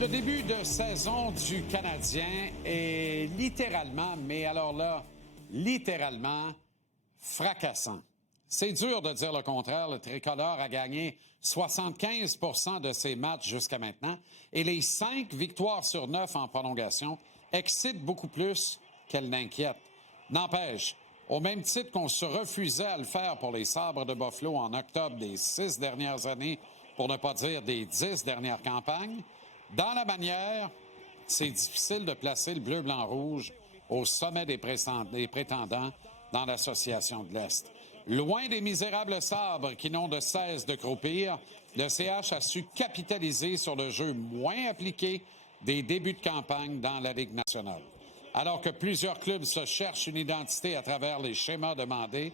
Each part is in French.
Le début de saison du Canadien est littéralement, mais alors là, littéralement fracassant. C'est dur de dire le contraire. Le tricolore a gagné 75% de ses matchs jusqu'à maintenant et les 5 victoires sur 9 en prolongation excitent beaucoup plus qu'elles n'inquiètent. N'empêche, au même titre qu'on se refusait à le faire pour les Sabres de Buffalo en octobre des 6 dernières années, pour ne pas dire des 10 dernières campagnes, dans la manière, c'est difficile de placer le bleu-blanc-rouge au sommet des prétendants dans l'Association de l'Est. Loin des misérables sabres qui n'ont de cesse de croupir, le CH a su capitaliser sur le jeu moins appliqué des débuts de campagne dans la Ligue nationale. Alors que plusieurs clubs se cherchent une identité à travers les schémas demandés,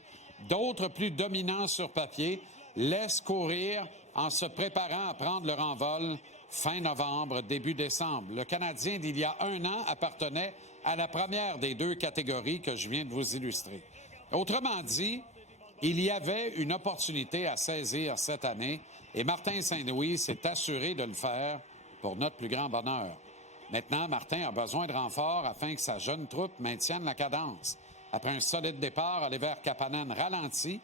d'autres plus dominants sur papier laissent courir en se préparant à prendre leur envol fin novembre, début décembre. Le Canadien d'il y a un an appartenait à la première des deux catégories que je viens de vous illustrer. Autrement dit, il y avait une opportunité à saisir cette année et Martin Saint-Louis s'est assuré de le faire pour notre plus grand bonheur. Maintenant, Martin a besoin de renfort afin que sa jeune troupe maintienne la cadence. Après un solide départ, Oliver Kapanen ralentit.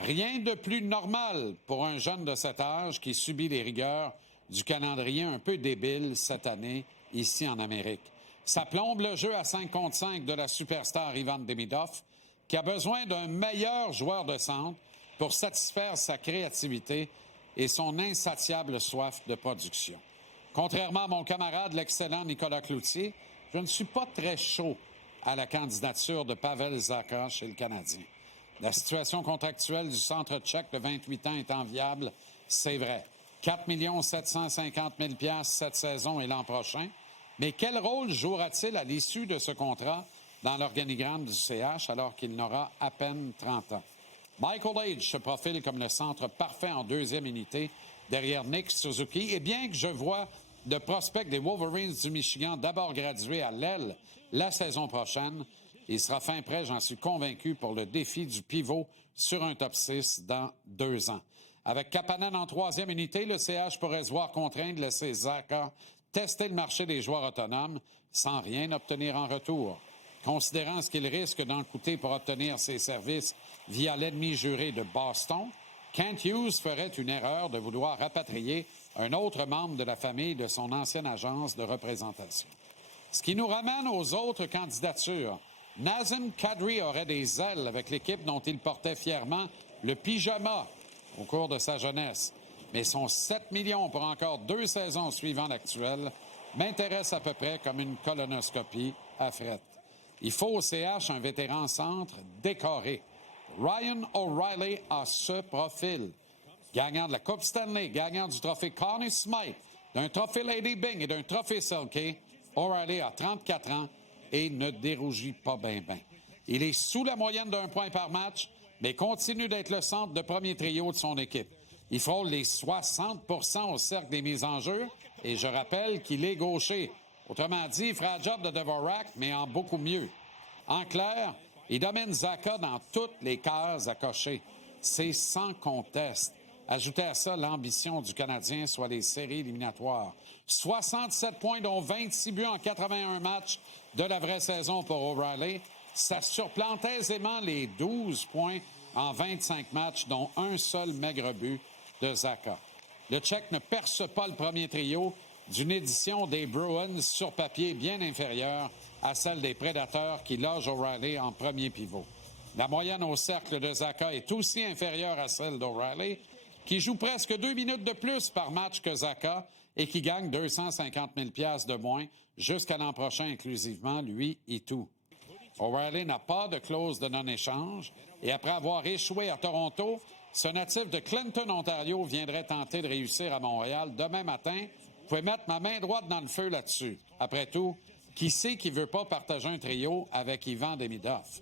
Rien de plus normal pour un jeune de cet âge qui subit les rigueurs du calendrier un peu débile cette année ici en Amérique. Ça plombe le jeu à 5 contre 5 de la superstar Ivan Demidov, qui a besoin d'un meilleur joueur de centre pour satisfaire sa créativité et son insatiable soif de production. Contrairement à mon camarade, l'excellent Nicolas Cloutier, je ne suis pas très chaud à la candidature de Pavel Zacha chez le Canadien. La situation contractuelle du centre tchèque de 28 ans est enviable, c'est vrai. 4 750 000 $ cette saison et l'an prochain. Mais quel rôle jouera-t-il à l'issue de ce contrat dans l'organigramme du CH alors qu'il n'aura à peine 30 ans? Michael Age se profile comme le centre parfait en deuxième unité derrière Nick Suzuki. Et bien que je vois de prospect des Wolverines du Michigan d'abord gradué à l'aile la saison prochaine, il sera fin prêt, j'en suis convaincu, pour le défi du pivot sur un top 6 dans 2 ans. Avec Kapanen en troisième unité, le CH pourrait se voir contraint de laisser Zacha tester le marché des joueurs autonomes sans rien obtenir en retour. Considérant ce qu'il risque d'en coûter pour obtenir ses services via l'ennemi juré de Boston, Kent Hughes ferait une erreur de vouloir rapatrier un autre membre de la famille de son ancienne agence de représentation. Ce qui nous ramène aux autres candidatures. Nazem Kadri aurait des ailes avec l'équipe dont il portait fièrement le pyjama au cours de sa jeunesse. Mais son 7 millions pour encore 2 saisons suivant l'actuelle m'intéresse à peu près comme une colonoscopie à fret. Il faut au CH un vétéran centre décoré. Ryan O'Reilly a ce profil. Gagnant de la Coupe Stanley, gagnant du trophée Conn Smythe, d'un trophée Lady Byng et d'un trophée Selke, O'Reilly a 34 ans et ne dérougit pas ben. Il est sous la moyenne d'1 point par match, mais continue d'être le centre de premier trio de son équipe. Il frôle les 60% au cercle des mises en jeu et je rappelle qu'il est gaucher. Autrement dit, il fera le job de Dvorak, mais en beaucoup mieux. En clair, il domine Zacha dans toutes les cases à cocher. C'est sans conteste. Ajoutez à ça l'ambition du Canadien, soit les séries éliminatoires. 67 points, dont 26 buts en 81 matchs de la vraie saison pour O'Reilly. Ça surplante aisément les 12 points en 25 matchs, dont un seul maigre but de Zacha. Le Tchèque ne perce pas le premier trio d'une édition des Bruins sur papier bien inférieure à celle des Prédateurs qui logent O'Reilly en premier pivot. La moyenne au cercle de Zacha est aussi inférieure à celle d'O'Reilly, qui joue presque 2 minutes de plus par match que Zacha et qui gagne 250 000 $ de moins jusqu'à l'an prochain inclusivement, lui et tout. O'Reilly n'a pas de clause de non-échange et après avoir échoué à Toronto, ce natif de Clinton, Ontario, viendrait tenter de réussir à Montréal demain matin. Vous pouvez mettre ma main droite dans le feu là-dessus. Après tout, qui sait qui veut pas partager un trio avec Ivan Demidov?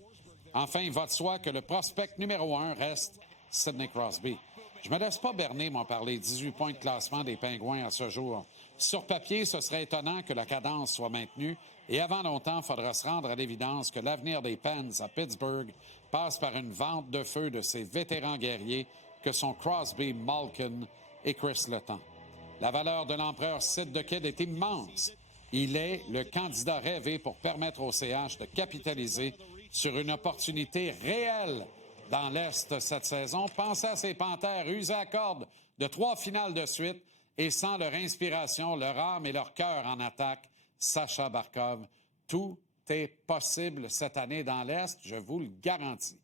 Enfin, il va de soi que le prospect numéro 1 reste Sidney Crosby. Je me laisse pas berner, moi, par les 18 points de classement des Pingouins à ce jour. Sur papier, ce serait étonnant que la cadence soit maintenue et avant longtemps, il faudra se rendre à l'évidence que l'avenir des Pens à Pittsburgh passe par une vente de feu de ces vétérans guerriers que sont Crosby, Malkin et Chris Letang. La valeur de l'empereur Sid the Kid est immense. Il est le candidat rêvé pour permettre au CH de capitaliser sur une opportunité réelle dans l'Est cette saison. Pensez à ces Panthères usés à cordes de 3 finales de suite et sans leur inspiration, leur âme et leur cœur en attaque, Sacha Barkov. Tout est possible cette année dans l'Est, je vous le garantis.